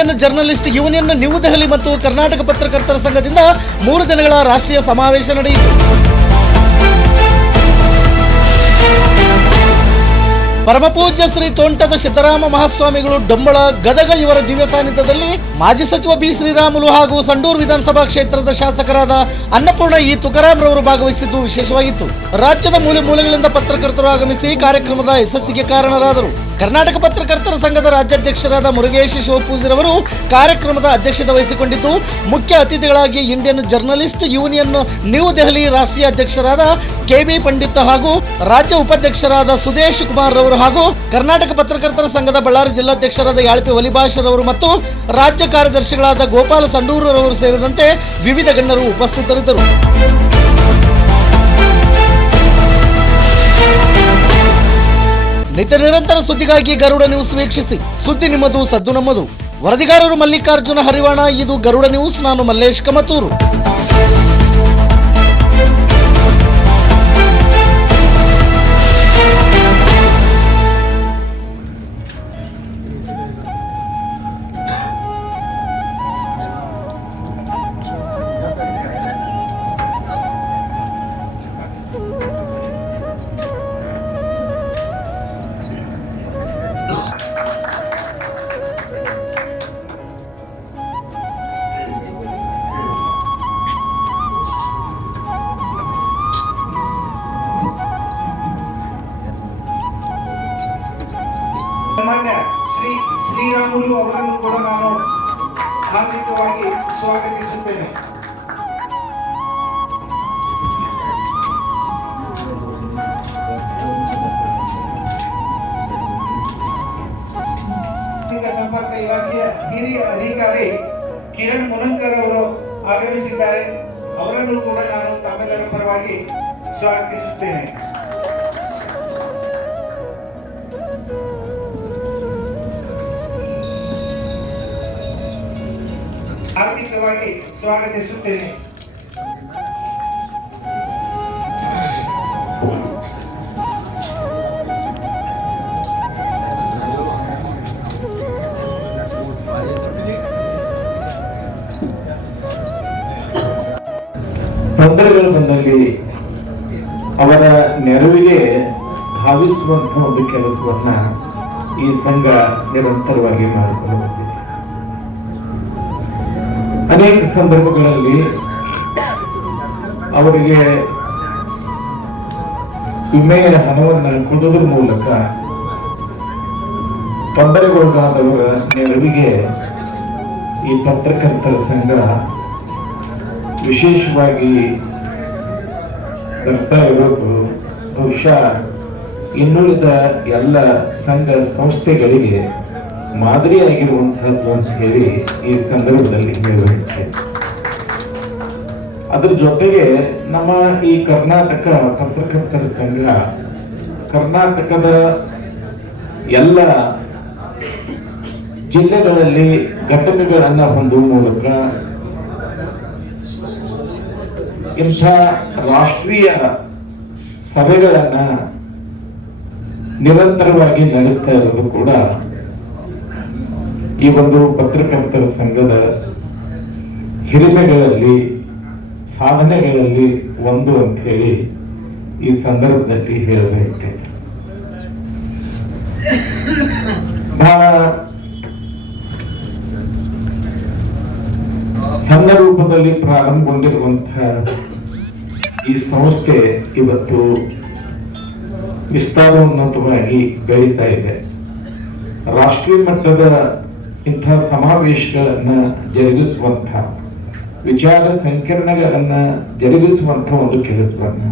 Indian journalist union new Delhi ಮತ್ತು ಕರ್ನಾಟಕ ಪತ್ರಕರ್ತರ ಸಂಘದಿಂದ 3 ದಿನಗಳ ರಾಷ್ಟ್ರೀಯ ಸಮಾವೇಶ ನಡೆಯಿತು. ಪರಮಪೂಜ್ಯ ಶ್ರೀ ತೋಂಟದ ಸಿದ್ದರಾಮ ಮಹಾಸ್ವಾಮಿಗಳು ಡೊಂಬಳ ಗದಗ ಇವರ ದಿವ್ಯ ಸಾನ್ನಿಧ್ಯದಲ್ಲಿ ಮಾಜಿ ಸಚಿವ ಬಿ ಶ್ರೀರಾಮುಲು ಹಾಗೂ ಸಂಡೂರು ವಿಧಾನಸಭಾ ಕ್ಷೇತ್ರದ ಶಾಸಕರಾದ ಅನ್ನಪೂರ್ಣ ಇ ತುಕಾರಾಮ್ ರವರು ಭಾಗವಹಿಸಿದ್ದು ವಿಶೇಷವಾಗಿತ್ತು. ರಾಜ್ಯದ ಮೂಲೆ ಮೂಲೆಗಳಿಂದ ಪತ್ರಕರ್ತರು ಆಗಮಿಸಿ ಕಾರ್ಯಕ್ರಮದ ಯಶಸ್ಸಿಗೆ ಕಾರಣರಾದರು. ಕರ್ನಾಟಕ ಪತ್ರಕರ್ತರ ಸಂಘದ ರಾಜ್ಯಾಧ್ಯಕ್ಷರಾದ ಮುರುಗೇಶ್ ಶಿವಪೂಜಿರವರು ಕಾರ್ಯಕ್ರಮದ ಅಧ್ಯಕ್ಷತೆ ವಹಿಸಿಕೊಂಡಿದ್ದು, ಮುಖ್ಯ ಅತಿಥಿಗಳಾಗಿ Indian journalist union new Delhi ರಾಷ್ಟ್ರೀಯ ಅಧ್ಯಕ್ಷರಾದ ಕೆಬಿ ಪಂಡಿತ್ ಹಾಗೂ ರಾಜ್ಯ ಉಪಾಧ್ಯಕ್ಷರಾದ ಸುದೇಶ್ ಕುಮಾರ್ ರವರು ಹಾಗೂ ಕರ್ನಾಟಕ ಪತ್ರಕರ್ತರ ಸಂಘದ ಬಳ್ಳಾರಿ ಜಿಲ್ಲಾಧ್ಯಕ್ಷರಾದ ಯಾಳ್ಪಿ ವಲಿಭಾಷ್ ರವರು ಮತ್ತು ರಾಜ್ಯ ಕಾರ್ಯದರ್ಶಿಗಳಾದ ಗೋಪಾಲ ಸಂಡೂರವರು ಸೇರಿದಂತೆ ವಿವಿಧ ಗಣ್ಯರು ಉಪಸ್ಥಿತರಿದ್ದರು. ನಿತ್ಯ ನಿರಂತರ ಸುದ್ದಿಗಾಗಿ ಗರುಡ ನ್ಯೂಸ್ ವೀಕ್ಷಿಸಿ. ಸುದ್ದಿ ನಿಮ್ಮದು, ಸದ್ದು ನಮ್ಮದು. ವರದಿಗಾರರು ಮಲ್ಲಿಕಾರ್ಜುನ ಹರಿವಾಣ. ಇದು ಗರುಡ ನ್ಯೂಸ್. ನಾನು ಮಲ್ಲೇಶ್ ಕಮತೂರು. ಮಾನ್ಯ ಶ್ರೀ ಶ್ರೀರಾಮುಲು ಅವರನ್ನು ಕೂಡ ನಾನು ಹಾರ್ದಿಕವಾಗಿ ಸ್ವಾಗತಿಸುತ್ತೇನೆ. ಸಂಪರ್ಕ ಇಲಾಖೆಯ ಹಿರಿಯ ಅಧಿಕಾರಿ ಕಿರಣ್ ಮುನಂಕರ್ ಅವರು ಆಗಮಿಸಿದ್ದಾರೆ. ಅವರನ್ನು ಕೂಡ ನಾನು ತಮ್ಮೆಲ್ಲರ ಪರವಾಗಿ ಸ್ವಾಗತಿಸುತ್ತೇನೆ. ಹಾರ್ದಿಕವಾಗಿ ಸ್ವಾಗತಿಸುತ್ತೇನೆ. ತೊಂದರೆಗಳು ಬಂದಲ್ಲಿ ಅವರ ನೆರವಿಗೆ ಧಾವಿಸುವಂತಹ ಒಂದು ಕೆಲಸವನ್ನ ಈ ಸಂಘ ನಿರಂತರವಾಗಿ ಮಾಡಿಕೊಂಡು ಬಂದಿದೆ. ಅನೇಕ ಸಂದರ್ಭಗಳಲ್ಲಿ ಅವರಿಗೆ ವಿಮೆಯ ಹಣವನ್ನು ಕೊಡುವುದರ ಮೂಲಕ ತೊಂದರೆಗೊಳಗಾದವರ ನೆರವಿಗೆ ಈ ಪತ್ರಕರ್ತರ ಸಂಘ ವಿಶೇಷವಾಗಿ ಬರ್ತಾ ಇರೋದು ಬಹುಶಃ ಇನ್ನುಳಿದ ಎಲ್ಲ ಸಂಘ ಸಂಸ್ಥೆಗಳಿಗೆ ಮಾದರಿಯಾಗಿರುವಂತಹದ್ದು ಅಂತ ಹೇಳಿ ಈ ಸಂದರ್ಭದಲ್ಲಿ ಹೇಳಬೇಕು. ಅದರ ಜೊತೆಗೆ ನಮ್ಮ ಈ ಕರ್ನಾಟಕ ಪತ್ರಕರ್ತರ ಸಂಘ ಕರ್ನಾಟಕದ ಎಲ್ಲ ಜಿಲ್ಲೆಗಳಲ್ಲಿ ಘಟಕಗಳನ್ನು ಹೊಂದುವ ಮೂಲಕ ಇಂಥ ರಾಷ್ಟ್ರೀಯ ಸಭೆಗಳನ್ನ ನಿರಂತರವಾಗಿ ನಡೆಸ್ತಾ ಇರೋದು ಕೂಡ ಈ ಒಂದು ಪತ್ರಕರ್ತರ ಸಂಘದ ಹಿರಿಮೆಗಳಲ್ಲಿ ಸಾಧನೆಗಳಲ್ಲಿ ಒಂದು ಅಂತ ಹೇಳಿ ಈ ಸಂದರ್ಭದಲ್ಲಿ ಹೇಳಬೇಕು. ಬಹಳ ಸಣ್ಣ ರೂಪದಲ್ಲಿ ಪ್ರಾರಂಭಗೊಂಡಿರುವಂತಹ ಈ ಸಂಸ್ಥೆ ಇವತ್ತು ವಿಸ್ತಾರೋನ್ನತವಾಗಿ ಬೆಳೀತಾ ಇದೆ. ರಾಷ್ಟ್ರೀಯ ಮಟ್ಟದ ಇಂಥ ಸಮಾವೇಶಗಳನ್ನ ಜರುಗಿಸುವಂತಹ ವಿಚಾರ ಸಂಕಿರಣಗಳನ್ನ ಜರುಗಿಸುವಂತಹ ಒಂದು ಕೆಲಸವನ್ನ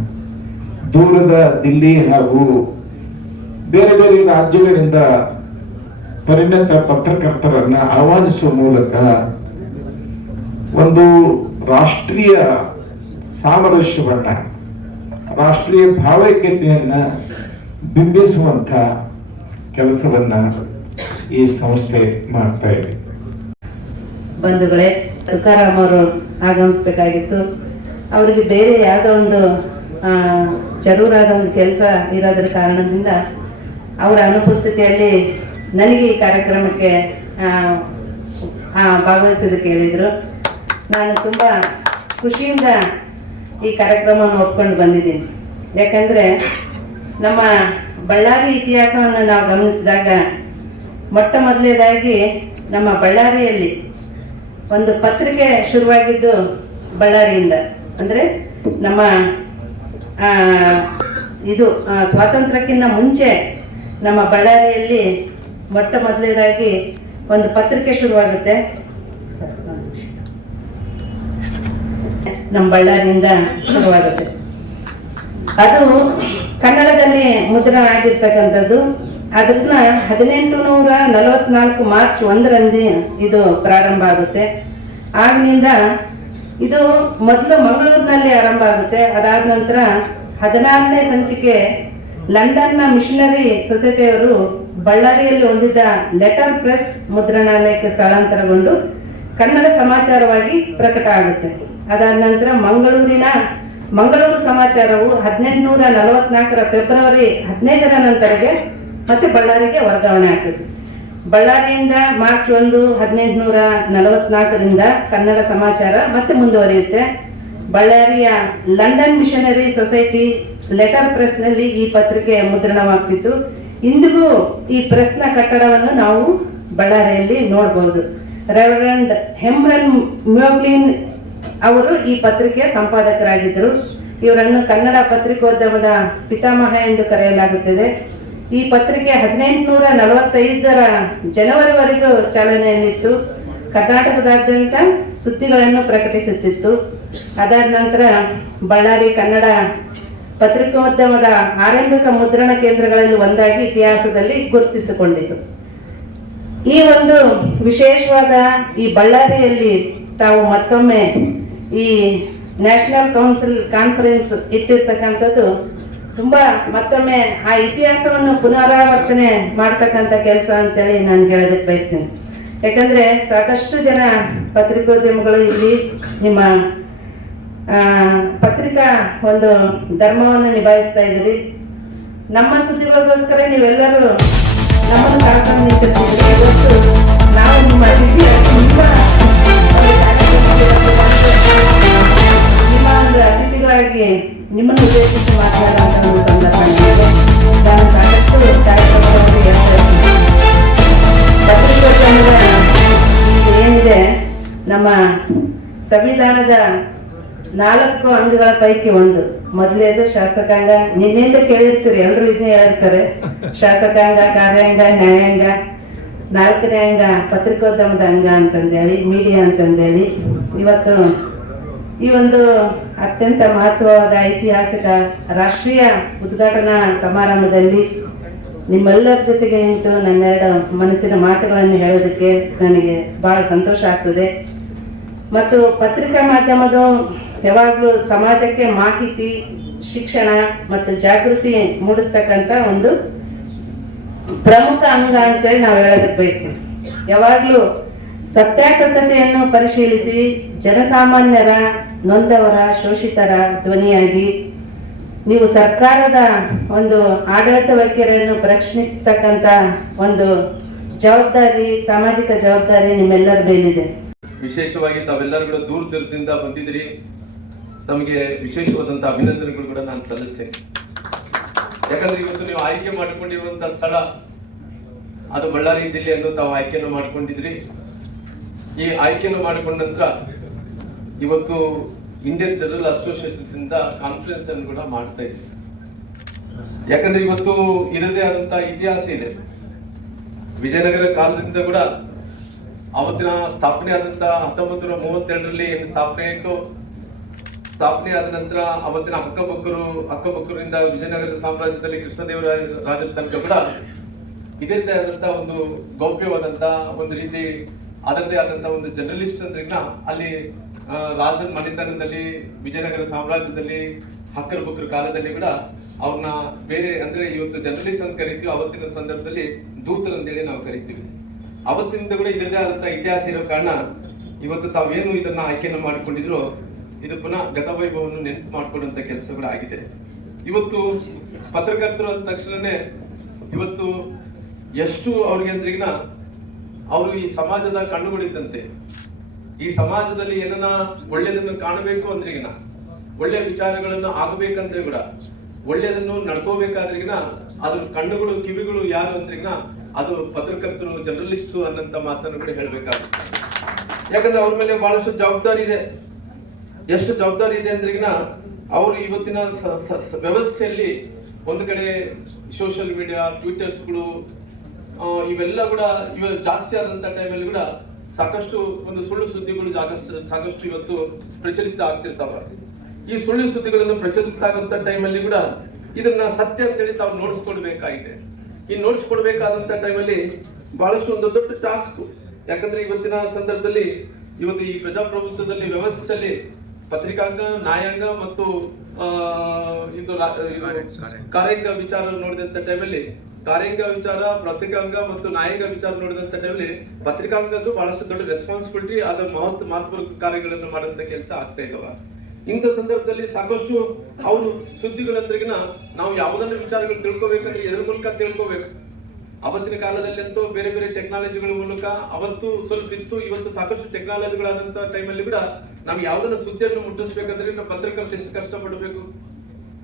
ದೂರದ ದಿಲ್ಲಿ ಹಾಗೂ ಬೇರೆ ಬೇರೆ ರಾಜ್ಯಗಳಿಂದ ಪರಿಣತ ಪತ್ರಕರ್ತರನ್ನ ಆಹ್ವಾನಿಸುವ ಮೂಲಕ ಒಂದು ರಾಷ್ಟ್ರೀಯ ಸಾಮರಸ್ಯವನ್ನ ರಾಷ್ಟ್ರೀಯ ಭಾವೈಕ್ಯತೆಯನ್ನ ಬಿಂಬಿಸುವಂತ ಕೆಲಸವನ್ನ ಈ ಸಂಸ್ಥೆ ಮಾಡ್ತಾ ಇದೆ. ಬಂಧುಗಳೇ, ತುಕಾರಾಮ್ ಅವರು ಆಗಮಿಸಬೇಕಾಗಿತ್ತು. ಅವರಿಗೆ ಬೇರೆ ಯಾವುದೋ ಒಂದು ಜರೂರಾದ ಒಂದು ಕೆಲಸ ಇರೋದ್ರ ಕಾರಣದಿಂದ ಅವರ ಅನುಪಸ್ಥಿತಿಯಲ್ಲಿ ನನಗೆ ಈ ಕಾರ್ಯಕ್ರಮಕ್ಕೆ ಭಾಗವಹಿಸೋದಕ್ಕೆ ಹೇಳಿದರು. ನಾನು ತುಂಬ ಖುಷಿಯಿಂದ ಈ ಕಾರ್ಯಕ್ರಮವನ್ನು ಒಪ್ಕೊಂಡು ಬಂದಿದ್ದೀನಿ. ಯಾಕಂದರೆ ನಮ್ಮ ಬಳ್ಳಾರಿ ಇತಿಹಾಸವನ್ನು ನಾವು ಗಮನಿಸಿದಾಗ ಮೊಟ್ಟ ಮೊದಲನೇದಾಗಿ ನಮ್ಮ ಬಳ್ಳಾರಿಯಲ್ಲಿ ಒಂದು ಪತ್ರಿಕೆ ಶುರುವಾಗಿದ್ದು ಬಳ್ಳಾರಿಯಿಂದ. ಅಂದರೆ ನಮ್ಮ ಸ್ವಾತಂತ್ರ್ಯಕ್ಕಿಂತ ಮುಂಚೆ ನಮ್ಮ ಬಳ್ಳಾರಿಯಲ್ಲಿ ಮೊಟ್ಟ ಮೊದಲನೇದಾಗಿ ಒಂದು ಪತ್ರಿಕೆ ಶುರುವಾಗುತ್ತೆ. ನಮ್ಮ ಬಳ್ಳಾರಿಯಿಂದ ಶುರುವಾಗುತ್ತೆ. ಅದು ಕನ್ನಡದಲ್ಲಿ ಮುದ್ರಣ ಆಗಿರ್ತಕ್ಕಂಥದ್ದು. ಅದನ್ನ 1844 ಮಾರ್ಚ್ 1ರಂದು ಇದು ಪ್ರಾರಂಭ ಆಗುತ್ತೆ. ಆಗಿನಿಂದ ಇದು ಮೊದಲು ಮಂಗಳೂರಿನಲ್ಲಿ ಆರಂಭ ಆಗುತ್ತೆ. ಅದಾದ ನಂತರ 16ನೇ ಸಂಚಿಕೆ ಲಂಡನ್ನ ಮಿಷನರಿ ಸೊಸೈಟಿಯವರು ಬಳ್ಳಾರಿಯಲ್ಲಿ ಹೊಂದಿದ್ದ ಲೆಟರ್ ಪ್ರೆಸ್ ಮುದ್ರಣಾಲಯಕ್ಕೆ ಸ್ಥಳಾಂತರಗೊಂಡು ಕನ್ನಡ ಸಮಾಚಾರವಾಗಿ ಪ್ರಕಟ ಆಗುತ್ತೆ. ಅದಾದ ನಂತರ ಮಂಗಳೂರು ಸಮಾಚಾರವು 1844 ಫೆಬ್ರವರಿ 15ರ ನಂತರಗೆ ಮತ್ತೆ ಬಳ್ಳಾರಿಗೆ ವರ್ಗಾವಣೆ ಆಗ್ತದೆ. ಬಳ್ಳಾರಿಯಿಂದ ಮಾರ್ಚ್ 1, 1844ರಿಂದ ಕನ್ನಡ ಸಮಾಚಾರ ಮತ್ತೆ ಮುಂದುವರಿಯುತ್ತೆ. ಬಳ್ಳಾರಿಯ ಲಂಡನ್ ಮಿಷನರಿ ಸೊಸೈಟಿ ಲೆಟರ್ ಪ್ರೆಸ್ನಲ್ಲಿ ಈ ಪತ್ರಿಕೆ ಮುದ್ರಣವಾಗ್ತಿತ್ತು. ಇಂದಿಗೂ ಈ ಪ್ರೆಸ್ನ ಕಟ್ಟಡವನ್ನು ನಾವು ಬಳ್ಳಾರಿಯಲ್ಲಿ ನೋಡಬಹುದು. ರೆವರೆಂಡ್ ಹೆಮ್ರನ್ ಮ್ಯೂಗ್ಲಿನ್ ಅವರು ಈ ಪತ್ರಿಕೆಯ ಸಂಪಾದಕರಾಗಿದ್ದರು. ಇವರನ್ನು ಕನ್ನಡ ಪತ್ರಿಕೋದ್ಯಮದ ಪಿತಾಮಹ ಎಂದು ಕರೆಯಲಾಗುತ್ತದೆ. ಈ ಪತ್ರಿಕೆ 1845ರ ಜನವರಿವರೆಗೂ ಚಾಲನೆಯಲ್ಲಿತ್ತು. ಕರ್ನಾಟಕದಾದ್ಯಂತ ಸುದ್ದಿಗಳನ್ನು ಪ್ರಕಟಿಸುತ್ತಿತ್ತು. ಅದಾದ ನಂತರ ಬಳ್ಳಾರಿ ಕನ್ನಡ ಪತ್ರಿಕೋದ್ಯಮದ ಆರಂಭಿಕ ಮುದ್ರಣ ಕೇಂದ್ರಗಳಲ್ಲಿ ಒಂದಾಗಿ ಇತಿಹಾಸದಲ್ಲಿ ಗುರುತಿಸಿಕೊಂಡಿತು. ಈ ಒಂದು ವಿಶೇಷವಾದ ಈ ಬಳ್ಳಾರಿಯಲ್ಲಿ ತಾವು ಮತ್ತೊಮ್ಮೆ ಈ ನ್ಯಾಷನಲ್ ಕೌನ್ಸಿಲ್ ಕಾನ್ಫರೆನ್ಸ್ ಇಟ್ಟಿರ್ತಕ್ಕಂಥದ್ದು ತುಂಬಾ ಮತ್ತೊಮ್ಮೆ ಆ ಇತಿಹಾಸವನ್ನು ಪುನರಾವರ್ತನೆ ಮಾಡ್ತಕ್ಕಂಥ ಕೆಲಸ ಅಂತೇಳಿ ನಾನು ಹೇಳೋದಕ್ಕೆ ಬಯಸ್ತೀನಿ. ಯಾಕಂದ್ರೆ ಸಾಕಷ್ಟು ಜನ ಪತ್ರಿಕೋದ್ಯಮಿಗಳು ಇಲ್ಲಿ ನಿಮ್ಮ ಪತ್ರಿಕಾ ಒಂದು ಧರ್ಮವನ್ನು ನಿಭಾಯಿಸ್ತಾ ಇದ್ದೀರಿ. ನಮ್ಮ ಸುದ್ದಿಗಳಿಗೋಸ್ಕರ ನೀವೆಲ್ಲರೂ ನಮ್ಮನ್ನು ಕರ್ಕೊಂಡು ನಿಂತಿರ್ತೀರಿ. ಇವತ್ತು ನಾವು ನಿಮ್ಮ ಒಂದು ಅತಿಥಿಗಳಾಗಿ ನಿಮ್ಮನ್ನು ಉದ್ದೇಶಿಸಿ ಮಾತನಾಡುವಂತ ಒಂದು ಸಂದರ್ಭ ನಾನು ಸಾಕಷ್ಟು ಕಾರ್ಯಕ್ರಮಗಳಲ್ಲಿ ಹೇಳ್ತಾ ಇದ್ದೀನಿ. ಪತ್ರಿಕೋದ್ಯಮದ ಏನಿದೆ, ನಮ್ಮ ಸಂವಿಧಾನದ 4 ಅಂಗಗಳ ಪೈಕಿ ಒಂದು ಮೊದಲೇದು ಶಾಸಕಾಂಗ. ನಿನ್ನೆಂದು ಕೇಳಿರ್ತೀರಿ, ಎಲ್ಲರೂ ಇದನ್ನೇ ಹೇಳ್ತಾರೆ. ಶಾಸಕಾಂಗ, ಕಾರ್ಯಾಂಗ, ನ್ಯಾಯಾಂಗ. 4ನೇ ಅಂಗ ಪತ್ರಿಕೋದ್ಯಮದ ಅಂಗ ಅಂತಂದೇಳಿ, ಮೀಡಿಯಾ ಅಂತಂದೇಳಿ. ಇವತ್ತು ಈ ಒಂದು ಅತ್ಯಂತ ಮಹತ್ವವಾದ ಐತಿಹಾಸಿಕ ರಾಷ್ಟ್ರೀಯ ಉದ್ಘಾಟನಾ ಸಮಾರಂಭದಲ್ಲಿ ನಿಮ್ಮೆಲ್ಲರ ಜೊತೆಗೆ ನಿಂತು ನನ್ನೆರಡು ಮನಸ್ಸಿನ ಮಾತುಗಳನ್ನು ಹೇಳೋದಕ್ಕೆ ನನಗೆ ಬಹಳ ಸಂತೋಷ ಆಗ್ತದೆ. ಮತ್ತು ಪತ್ರಿಕಾ ಮಾಧ್ಯಮದ ಯಾವಾಗಲೂ ಸಮಾಜಕ್ಕೆ ಮಾಹಿತಿ, ಶಿಕ್ಷಣ ಮತ್ತು ಜಾಗೃತಿ ಮೂಡಿಸ್ತಕ್ಕಂಥ ಒಂದು ಪ್ರಮುಖ ಅಂಗ ಅಂತೇಳಿ ನಾವು ಹೇಳೋದಕ್ಕೆ ಬಯಸ್ತೀವಿ. ಯಾವಾಗಲೂ ಸತ್ಯಾಸತ್ಯತೆಯನ್ನು ಪರಿಶೀಲಿಸಿ ಜನಸಾಮಾನ್ಯರ, ನೊಂದವರ, ಶೋಷಿತರ ಧ್ವನಿಯಾಗಿ ನೀವು ಸರ್ಕಾರದ ಒಂದು ಆಡಳಿತ ವೈಖರಿಯನ್ನು ಪ್ರಶ್ನಿಸ್ತಕ್ಕಂಥ ಒಂದು ಜವಾಬ್ದಾರಿ, ಸಾಮಾಜಿಕ ಜವಾಬ್ದಾರಿ ನಿಮ್ಮೆಲ್ಲರ ಮೇಲಿದೆ. ವಿಶೇಷವಾಗಿ ತಾವೆಲ್ಲರೂ ಕೂಡ ದೂರದಿಂದ ಬಂದಿದ್ರಿ. ತಮಗೆ ವಿಶೇಷವಾದಂಥ ಅಭಿನಂದನೆಗಳು ಕೂಡ ನಾನು ಸಲ್ಲಿಸ್ತೇನೆ. ಯಾಕಂದ್ರೆ ಇವತ್ತು ನೀವು ಆಯ್ಕೆ ಮಾಡಿಕೊಂಡಿರುವಂಥ ಸ್ಥಳ ಅದು ಬಳ್ಳಾರಿ ಜಿಲ್ಲೆಯನ್ನು ತಾವು ಆಯ್ಕೆಯನ್ನು ಮಾಡಿಕೊಂಡಿದ್ರಿ. ಈ ಆಯ್ಕೆಯನ್ನು ಮಾಡಿಕೊಂಡ ನಂತರ ಇವತ್ತು ಇಂಡಿಯನ್ ಜನರಲ್ ಅಸೋಸಿಯೇಷನ್ಸ್ ಇಂದ ಕಾನ್ಫರೆನ್ಸ್ ಅನ್ನು ಕೂಡ ಮಾಡ್ತಾ ಇದ್ದೀವಿ. ಯಾಕಂದ್ರೆ ಇವತ್ತು ಇದರದೇ ಆದಂತ ಇತಿಹಾಸ ಇದೆ. ವಿಜಯನಗರ ಕಾಲದಿಂದ ಕೂಡ ಅವತ್ತಿನ ಸ್ಥಾಪನೆ ಆದಂತ 1932ರಲ್ಲಿ ಏನು ಸ್ಥಾಪನೆ ಆಯಿತು. ಸ್ಥಾಪನೆ ಆದ ನಂತರ ಅವತ್ತಿನ ಹಕ್ಕಬಕ್ಕರಿಂದ ವಿಜಯನಗರ ಸಾಮ್ರಾಜ್ಯದಲ್ಲಿ ಕೃಷ್ಣದೇವರಾಯರ ತನಕ ಕೂಡ ಇದೇ ಆದಂತ ಒಂದು ಗೌಪ್ಯವಾದಂತ ಒಂದು ರೀತಿ ಅದರದೇ ಆದಂತ ಒಂದು ಜರ್ನಲಿಸ್ಟ್ ಅಂದ್ರಿನ ಅಲ್ಲಿ ರಾಜನ ಮನೆತನದಲ್ಲಿ ವಿಜಯನಗರ ಸಾಮ್ರಾಜ್ಯದಲ್ಲಿ ಹಕ್ಕರ ಕಾಲದಲ್ಲಿ ಕೂಡ ಅವ್ರನ್ನ ಬೇರೆ ಅಂದ್ರೆ ಇವತ್ತು ಜರ್ನಲಿಸ್ಟ್ ಅಂತ ಕರಿತೀವಿ, ಅವತ್ತಿನ ಸಂದರ್ಭದಲ್ಲಿ ದೂತರು ಅಂತೇಳಿ ನಾವು ಕರಿತೀವಿ. ಅವತ್ತಿನಿಂದ ಕೂಡ ಇದರದೇ ಆದಂತ ಇತಿಹಾಸ ಇರೋ ಕಾರಣ ಇವತ್ತು ತಾವೇನು ಇದನ್ನ ಆಯ್ಕೆಯನ್ನು ಮಾಡಿಕೊಂಡಿದ್ರು ಇದು ಪುನಃ ಗತವೈಭವವನ್ನು ನೆನಪು ಮಾಡಿಕೊಳ್ಳುವಂತ ಕೆಲಸ ಕೂಡ ಆಗಿದೆ. ಇವತ್ತು ಪತ್ರಕರ್ತರು ಅಂದ ತಕ್ಷಣನೇ ಇವತ್ತು ಎಷ್ಟು ಅವ್ರಿಗೆ ಅಂದ್ರಿಗಿನ ಅವರು ಈ ಸಮಾಜದ ಕಣ್ಣುಗಳಿದ್ದಂತೆ. ಈ ಸಮಾಜದಲ್ಲಿ ಏನನ್ನ ಒಳ್ಳೆಯದನ್ನು ಕಾಣಬೇಕು ಅಂದ್ರಿಗಿನ, ಒಳ್ಳೆಯ ವಿಚಾರಗಳನ್ನು ಆಗಬೇಕಂದ್ರೆ ಕೂಡ, ಒಳ್ಳೆಯದನ್ನು ನಡ್ಕೋಬೇಕಾದ್ರಿಗಿನ ಅದ್ರ ಕಣ್ಣುಗಳು ಕಿವಿಗಳು ಯಾರು ಅಂದ್ರಿಗಿನ ಅದು ಪತ್ರಕರ್ತರು, ಜರ್ನಲಿಸ್ಟು ಅನ್ನಂತ ಮಾತನ್ನು ಕೂಡ ಹೇಳ್ಬೇಕಾಗುತ್ತೆ. ಯಾಕಂದ್ರೆ ಅವ್ರ ಮೇಲೆ ಬಹಳಷ್ಟು ಜವಾಬ್ದಾರಿ ಇದೆ. ಎಷ್ಟು ಜವಾಬ್ದಾರಿ ಇದೆ ಅಂದ್ರಿಗಿನ ಅವರು ಇವತ್ತಿನ ವ್ಯವಸ್ಥೆಯಲ್ಲಿ ಒಂದು ಕಡೆ ಸೋಷಿಯಲ್ ಮೀಡಿಯಾ, ಟ್ವಿಟರ್ಸ್ಗಳು ಇವೆಲ್ಲ ಕೂಡ ಜಾಸ್ತಿ ಆದಂತ ಟೈಮಲ್ಲಿ ಕೂಡ ಸಾಕಷ್ಟು ಒಂದು ಸುಳ್ಳು ಸುದ್ದಿಗಳು ಸಾಕಷ್ಟು ಇವತ್ತು ಪ್ರಚಲಿತ ಆಗ್ತಿರ್ತಾವ. ಈ ಸುಳ್ಳು ಸುದ್ದಿಗಳನ್ನು ಪ್ರಚಲಿತ ಆಗುವಂತ ಟೈಮಲ್ಲಿ ಕೂಡ ಇದನ್ನ ಸತ್ಯ ಅಂತೇಳಿ ತಾವು ನೋಡಿಸ್ಕೊಡ್ಬೇಕಾಗಿದೆ. ಈ ನೋಡಿಸ್ಕೊಡ್ಬೇಕಾದಂತ ಟೈಮಲ್ಲಿ ಬಹಳಷ್ಟು ಒಂದು ದೊಡ್ಡ ಟಾಸ್ಕ್. ಯಾಕಂದ್ರೆ ಇವತ್ತಿನ ಸಂದರ್ಭದಲ್ಲಿ ಇವತ್ತು ಈ ಪ್ರಜಾಪ್ರಭುತ್ವದಲ್ಲಿ ವ್ಯವಸ್ಥೆಯಲ್ಲಿ ಪತ್ರಿಕಾಂಗ, ನ್ಯಾಯಾಂಗ ಮತ್ತು ಇದು ಕಾರ್ಯಾಂಗ ವಿಚಾರ ನೋಡಿದಂತ ಟೈಮಲ್ಲಿ, ಕಾರ್ಯಾಂಗ ವಿಚಾರ, ಪತ್ರಿಕಾಂಗ ಮತ್ತು ನ್ಯಾಯಾಂಗ ವಿಚಾರ ನೋಡಿದಂತ ಟೈಮಲ್ಲಿ ಪತ್ರಿಕಾಂಗದ್ದು ಬಹಳಷ್ಟು ದೊಡ್ಡ ರೆಸ್ಪಾನ್ಸಿಬಿಲಿಟಿ, ಅದರ ಮಹತ್ವ ಕಾರ್ಯಗಳನ್ನು ಮಾಡುವಂತ ಕೆಲಸ ಆಗ್ತಾ ಇದ್ದಾವ. ಇಂಥ ಸಂದರ್ಭದಲ್ಲಿ ಸಾಕಷ್ಟು ಅವರು ಸುದ್ದಿಗಳಂದ್ರಿಗಿನ ನಾವು ಯಾವುದನ್ನ ವಿಚಾರಗಳು ತಿಳ್ಕೊಬೇಕಂದ್ರೆ ಎದ್ರ ಮೂಲಕ ತಿಳ್ಕೊಬೇಕು. ಅವತ್ತಿನ ಕಾಲದಲ್ಲಿ ಅಂತೂ ಬೇರೆ ಬೇರೆ ಟೆಕ್ನಾಲಜಿಗಳ ಮೂಲಕ ಅವತ್ತು ಸ್ವಲ್ಪ ಇತ್ತು, ಇವತ್ತು ಸಾಕಷ್ಟು ಟೆಕ್ನಾಲಜಿಗಳಾದಂತ ಟೈಮಲ್ಲಿ ಕೂಡ ನಾವು ಯಾವ್ದನ್ನ ಸುದ್ದಿಯನ್ನು ಮುಟ್ಟಿಸ್ಬೇಕಂದ್ರೆ ನಾವು ಪತ್ರಕರ್ತ ಎಷ್ಟು ಕಷ್ಟಪಡಬೇಕು.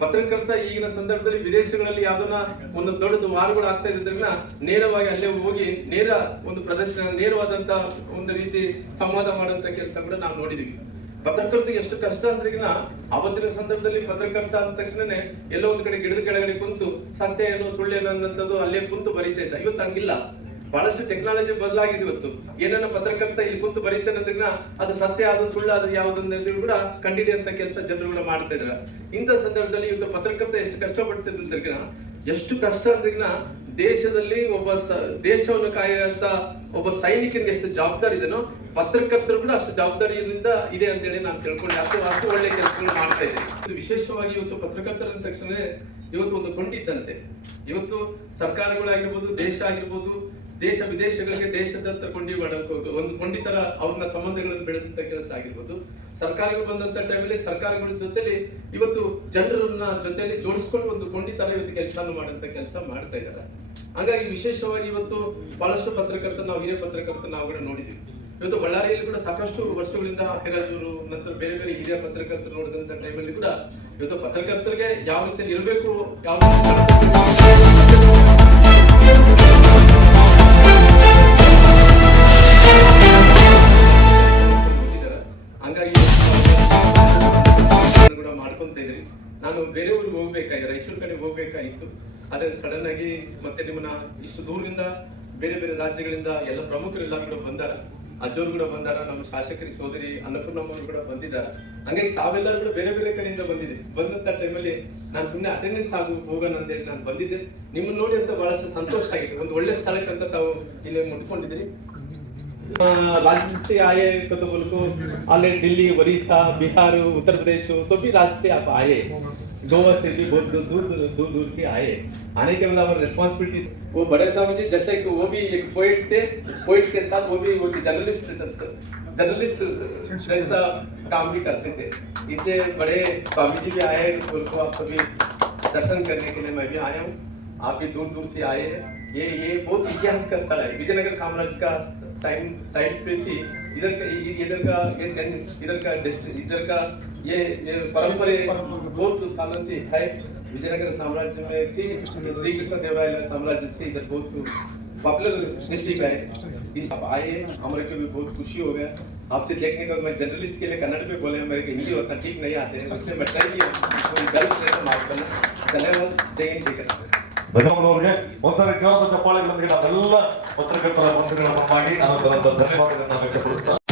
ಪತ್ರಕರ್ತ ಈಗಿನ ಸಂದರ್ಭದಲ್ಲಿ ವಿದೇಶಗಳಲ್ಲಿ ಯಾವ್ದನ್ನ ಒಂದು ದೊಡ್ಡದು ವಾರಗಳು ಆಗ್ತಾ ಇದ್ರಿಂದ ನೇರವಾಗಿ ಅಲ್ಲೇ ಹೋಗಿ ನೇರ ಒಂದು ಪ್ರದರ್ಶನ, ನೇರವಾದಂತ ಒಂದು ರೀತಿ ಸಂವಾದ ಮಾಡುವಂತ ಕೆಲಸ ಕೂಡ ನಾವು ನೋಡಿದೀವಿ. ಪತ್ರಕರ್ತ ಎಷ್ಟು ಕಷ್ಟ ಅಂದ್ರಿಗಿನ ಅವತ್ತಿನ ಸಂದರ್ಭದಲ್ಲಿ ಪತ್ರಕರ್ತ ಅಂದ ತಕ್ಷಣನೇ ಎಲ್ಲೋ ಒಂದ್ ಕಡೆ ಗಿಡದ ಕೆಳಗಡೆ ಕುಂತು ಸತ್ಯ ಏನು ಸುಳ್ಳು ಏನು ಅನ್ನೋಂಥದ್ದು ಅಲ್ಲೇ ಕುಂತು ಬರೀತಾ ಇದ್ದ. ಇವತ್ತು ಹಂಗಿಲ್ಲ, ಬಹಳಷ್ಟು ಟೆಕ್ನಾಲಜಿ ಬದಲಾಗಿದೆ. ಇವತ್ತು ಏನನ್ನ ಪತ್ರಕರ್ತ ಇಲ್ಲಿ ಕುಂತು ಬರೀತಾನೆ ಅಂದ್ರಿಗಿನ ಅದು ಸತ್ಯ, ಅದು ಸುಳ್ಳು, ಅದು ಯಾವುದನ್ನ ಕೂಡ ಕಂಡಿಡಿಯಂತ ಕೆಲಸ ಜನರುಗಳು ಮಾಡ್ತಾ ಇದ್ರ. ಇಂಥ ಸಂದರ್ಭದಲ್ಲಿ ಇವತ್ತು ಪತ್ರಕರ್ತ ಎಷ್ಟು ಕಷ್ಟಪಡ್ತಿದ್ರಿಗಿನ, ಎಷ್ಟು ಕಷ್ಟ ಅಂದ್ರಿಗಿನ ದೇಶದಲ್ಲಿ ಒಬ್ಬ ದೇಶವನ್ನು ಕಾಯುವಂತ ಒಬ್ಬ ಸೈನಿಕನಿಗೆ ಎಷ್ಟು ಜವಾಬ್ದಾರಿ ಇದೆನೋ ಪತ್ರಕರ್ತರು ಕೂಡ ಅಷ್ಟು ಜವಾಬ್ದಾರಿಯಿಂದ ಇದೆ ಅಂತ ಹೇಳಿ ನಾನು ತಿಳ್ಕೊಂಡೆ. ಅಷ್ಟು ಒಳ್ಳೆ ಕೆಲಸಗಳು ಮಾಡ್ತಾ ಇದ್ದೀನಿ. ವಿಶೇಷವಾಗಿ ಇವತ್ತು ಪತ್ರಕರ್ತರ ಅಂದ ತಕ್ಷಣ ಇವತ್ತು ಒಂದು ಕೊಂಡಿದ್ದಂತೆ. ಇವತ್ತು ಸರ್ಕಾರಗಳಾಗಿರ್ಬೋದು, ದೇಶ ಆಗಿರ್ಬೋದು, ದೇಶ ವಿದೇಶಗಳಿಗೆ ದೇಶದ ಕೊಂಡಿ ಮಾಡೋಕೆ ಒಂದು ಕೊಂಡಿತರ ಅವ್ರನ್ನ ಸಂಬಂಧಗಳನ್ನು ಬೆಳೆಸುವಂತ ಕೆಲಸ ಆಗಿರ್ಬೋದು. ಸರ್ಕಾರಗಳು ಬಂದಂತ ಟೈಮಲ್ಲಿ ಸರ್ಕಾರಗಳ ಜೊತೆಲಿ ಇವತ್ತು ಜನರನ್ನ ಜೊತೆಲಿ ಜೋಡಿಸ್ಕೊಂಡು ಒಂದು ಕೊಂಡಿತರ ಇವತ್ತು ಕೆಲಸ ಮಾಡುವಂತ ಕೆಲಸ ಮಾಡ್ತಾ ಇದ್ದಾರೆ. ಹಾಗಾಗಿ ವಿಶೇಷವಾಗಿ ಇವತ್ತು ಬಹಳಷ್ಟು ಪತ್ರಕರ್ತ ನಾವು ಹಿರಿಯ ಪತ್ರಕರ್ತ ನಾವು ಕೂಡ ನೋಡಿದ್ವಿ. ಇವತ್ತು ಬಳ್ಳಾರಿಯಲ್ಲಿ ಕೂಡ ಸಾಕಷ್ಟು ವರ್ಷಗಳಿಂದ ಹಿರಾಜೂರು ನಂತರ ಬೇರೆ ಬೇರೆ ಹಿರಿಯ ಪತ್ರಕರ್ತರು ನೋಡಿದಂತ ಟೈಮಲ್ಲಿ ಕೂಡ ಇವತ್ತು ಪತ್ರಕರ್ತರಿಗೆ ಯಾವ ರೀತಿ ಇರಬೇಕು, ಯಾವ ಹಂಗಾಗಿ ಕೂಡ ಮಾಡ್ಕೊಂತ ಇದ್ರಿ. ನಾನು ಬೇರೆ ಊರಿಗೆ ಹೋಗ್ಬೇಕಾಗಿದೆ, ರಾಯಚೂರು ಕಡೆ ಹೋಗ್ಬೇಕಾಗಿತ್ತು. ಆದ್ರೆ ಸಡನ್ ಆಗಿ ಮತ್ತೆ ನಿಮ್ಮನ್ನ ಇಷ್ಟು ದೂರದಿಂದ ಬೇರೆ ಬೇರೆ ರಾಜ್ಯಗಳಿಂದ ಎಲ್ಲ ಪ್ರಮುಖರೆಲ್ಲ ಕೂಡ ಬಂದಾರ, ಅಜ್ಜೋರು ಕೂಡ ಬಂದಾರ, ನಮ್ಮ ಶಾಸಕರಿ ಸೋದರಿ ಅನ್ನಪೂರ್ಣಮ್ಮವರು ಕೂಡ ಬಂದಿದ್ದಾರೆ. ಹಂಗಾಗಿ ತಾವೆಲ್ಲರೂ ಕೂಡ ಬೇರೆ ಬೇರೆ ಕಡೆಯಿಂದ ಬಂದಿದೆ. ಬಂದಂತ ಟೈಮಲ್ಲಿ ನಾನು ಸುಮ್ಮನೆ ಅಟೆಂಡೆನ್ಸ್ ಹೋಗೋಣ ಅಂತೇಳಿ ನಾನು ಬಂದಿದ್ದೆ. ನಿಮ್ಮನ್ನ ನೋಡಿ ಅಂತ ಬಹಳಷ್ಟು ಸಂತೋಷ ಆಗಿದೆ. ಒಂದು ಒಳ್ಳೆ ಸ್ಥಳಕ್ಕಂತ ತಾವು ಇಲ್ಲಿ ಮುಟ್ಕೊಂಡಿದ್ದೀರಿ. राज्य से आए तो बोल को आले दिल्ली, उड़ीसा, बिहार, उत्तर प्रदेश, सभी राज्य से आप आए, गोवा से भी बहुत दूर से आए. आने के बाद हमारी रिस्पॉन्सिबिलिटी, वो बड़े स्वामी जी जैसे कि वो भी एक पोइट थे, पोइट के साथ वो भी जर्नलिस्ट जैसा काम भी करते थे. इसलिए बड़े स्वामी जी भी आए बोल को आप सभी दर्शन करने के लिए मैं भी आया हूँ. आप भी दूर दूर से आए हैं. ये बहुत इतिहास का स्थल है. विजयनगर साम्राज्य का टाइम पे से इधर का ये परंपरे बहुत सालों से है. विजयनगर साम्राज्य में से श्री कृष्ण देवराय साम्राज्य से इधर बहुत पॉपुलर डिस्ट्रिक्ट है. इस आप आए, हमारे को भी बहुत खुशी हो गया आपसे देखने का. मैं जर्नलिस्ट के लिए कन्नड़ में बोले, मेरे को हिंदी उतना ठीक नहीं आते हैं, इसलिए मैं ट्राई किया माफ करना. धन्यवाद. जय हिंद, जय कन्नड़. ಧನ್ಯವಾದವ್ರಿಗೆ ಒಂದ್ಸರಿ ಜೋರದ ಚಪ್ಪಾಳೆಗಳೊಂದಿಗೆ ನಾವೆಲ್ಲ ಪತ್ರಕರ್ತರ ಬಂಧುಗಳನ್ನು ಮಾಡಿ ನಾನು ಧನ್ಯವಾದಗಳನ್ನು ವ್ಯಕ್ತಪಡಿಸ್ತಾ